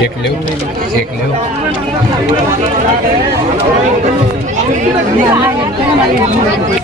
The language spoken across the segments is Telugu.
एक लेव एक लेव राज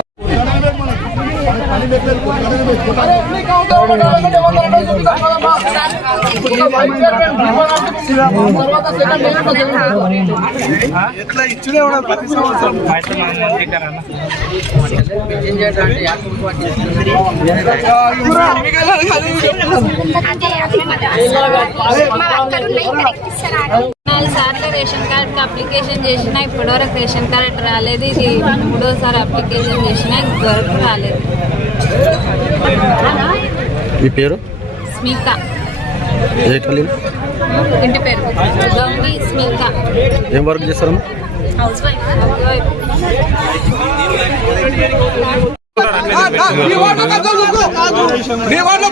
ఎట్లా ఇచ్చిందే ప్రతి నాలుగు సార్లు రేషన్ కార్డ్కి అప్లికేషన్ చేసిన ఇప్పటివరకు రేషన్ కార్డ్ రాలేదు. ఇది మూడోసారి అప్లికేషన్ చేసిన ఇంతవరకు రాలేదు. మీ పేరు? ఖాళీ ఇంటి పేరు. గౌరీ స్మిక ఏం వర్క్ చేస్తారమ్మా హౌస్ వైఫ్. నీ? నీ వాడు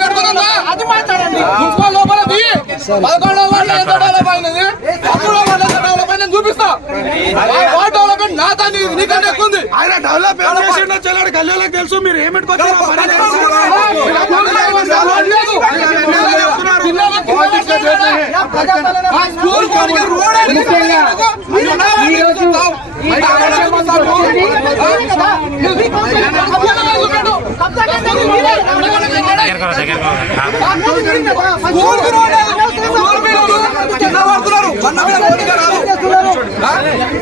పెడుతున్నా? మున్సిపల్ లోపల దిగి. పదకొండవ వార్డులో ఎంత డెవలప్ అయినది? పదమూడవ వార్డులో ఎంత డెవలప్ అయిందని చూపిస్తా. ఆ వార్డు డెవలప్మెంట్ నాతో నీ- నీకంటే ఎక్కువ ఉంది. ఆయన డెవలప్ ఏం చేసిండో చెల్లాడు గల్లీలోకి తెలుసు మీరు ఏం పెట్టుకొచ్చారో పని మీరు అప్పుడు పిల్లలకి పిల్లలకి పిల్లలకి ఆ స్కూల్ కింద పడుతున్నారు. బండ మీద పోనీకే రాదు. ఆ?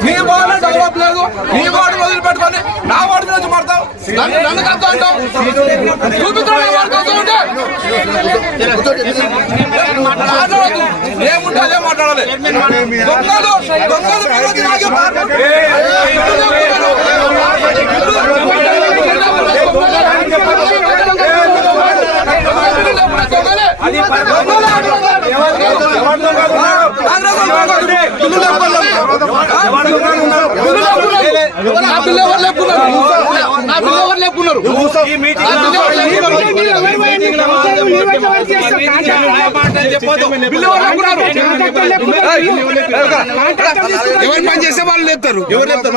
నీ వార్డు డెవలప్ లేదు. నీ వార్డు వదిలిపెట్టుకొని నా మీద పడతావు. నన్ను నన్ను కథ అంటావు చూపిస్తున్నాడు నా వార్డు కథ ఉంటే. మాట్లాడదు ఏముంటే అదే మాట్లాడాలి. దొంగలు దొంగలు నాకే నా పిల్ల ఎవరు లేపున్నారు నా పిల్ల ఎవరు లేపున్నారు నా పిల్ల ఎవరు ఎవరు పని చేసే వాళ్ళు లేపుతారు ఎవరు లేపుతారు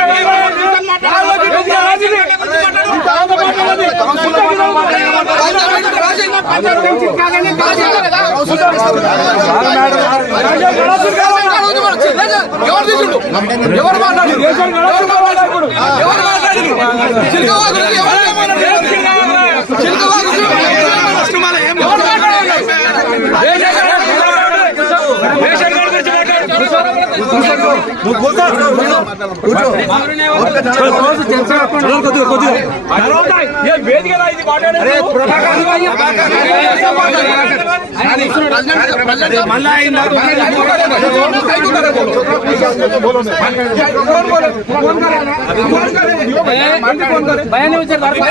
ఎవరు తీసుండు ఎవరు మాట్లాడు ఎవరు మాట్లాడు ఎవరు మాట్లాడు చిలకవా గురించి ఎవరు మాట్లాడారు చిలకవా గురించి ఎవరు మాట్లాడారు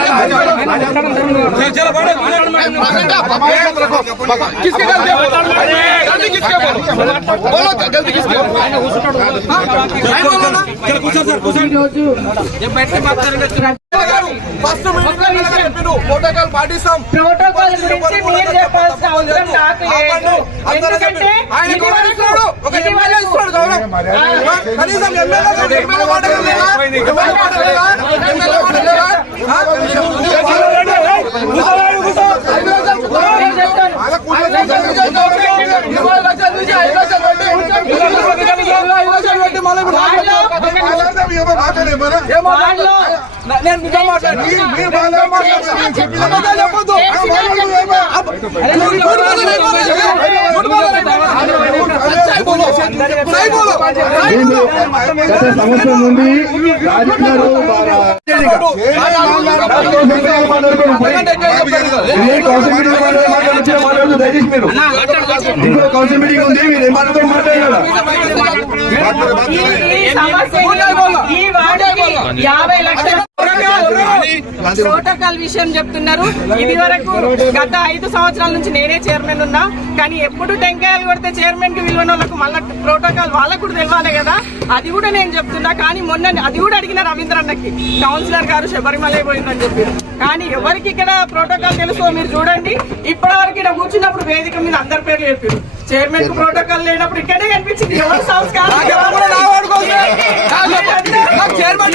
किसके गलती है गलती किसके बोलो बोलो गलती किसके हाँ बोलो ना ఫస్ట్ చెప్పిండు ప్రోటోకాల్ పాటిస్తాం. ప్రోటోకాల్ గురించి మీరు చెప్పాల్సిన అవసరం నాకు లేదు. ఎందుకంటే ఆయన ఇది గౌరవం వరకు- ఇస్తున్నాడు ఒక ఇది ఎమ్మెల్యే వరకు- ఇస్తున్నాడు గౌరవం. కనీసం ఎమ్మెల్యే बोलो గత సంవత్సరం నుండి కౌన్సిల్ మీటింగ్ ఉంది మీరు ఏం మాట్లాడుతూ మాట్లాడాలి ఈ- వార్డుకి యాభై లక్షల ప్రోటోకాల్ విషయం చెప్తున్నారు. ఇది వరకు గత ఐదు సంవత్సరాల నుంచి నేనే చైర్మన్ ఉన్నా కానీ ఎప్పుడు టెంకాయలు కొడితే చైర్మన్కి విలువన వాళ్ళకు మళ్ళీ ప్రోటోకాల్ వాళ్ళకు కూడా తెలియాలి కదా. అది కూడా నేను చెప్తున్నా కానీ మొన్న అది కూడా అడిగిన రవీంద్ర అన్నకి కౌన్సిలర్ గారు శబరిమల పోయిందని చెప్పారు. కానీ ఎవరికి ఇక్కడ ప్రోటోకాల్ తెలుసో మీరు చూడండి. ఇప్పటి వరకు ఇక్కడ కూర్చున్నప్పుడు వేదిక మీద అందరి పేర్లు చెప్పారు. చైర్మన్కు ప్రోటోకాల్ లేనప్పుడు ఇక్కడే కనిపించింది. ఎవరు సంస్కారం చైర్మన్ చైర్మన్